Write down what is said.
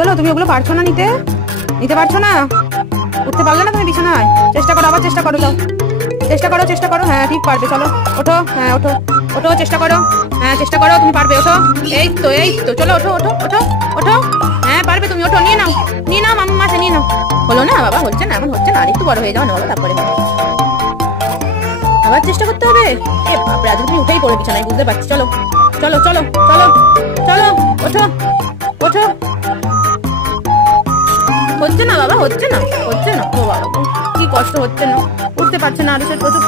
হলো? তুমি ওগুলো পারছো না নিতে? নিতে পারছো না? উঠতে পারলে না তুমি বিছানায়? চেষ্টা করো, আবার চেষ্টা করো, যাও চেষ্টা করো, চেষ্টা করো। হ্যাঁ ঠিক পারবে, চলো ওঠো। হ্যাঁ ওঠো, ওঠো, চেষ্টা করো। হ্যাঁ চেষ্টা করো, তুমি পারবে, ওঠো। এই তো, এই তো, চলো ওঠো, ওঠো, ওঠো, ওঠো। হ্যাঁ পারবে তুমি, ওঠো, নিয়ে নাও, নিয়ে নাও মাম্মা মাছে, নিয়ে নাও। হলো না বাবা? হচ্ছে না, এখন হচ্ছে না, আর একটু বড় হয়ে যাও না বাবা, তারপরে আবার চেষ্টা করতে হবে। এ বাপরে, আজ তুমি উঠেই পড়ে বিছানায়, বুঝতে পারছি। চলো চলো চলো চলো চলো, ওঠো ওঠো। হচ্ছে না বাবা, হচ্ছে না, হচ্ছে না। ও বাবা কি কষ্ট, হচ্ছে না, উঠতে পারছে না, আর প্রচুর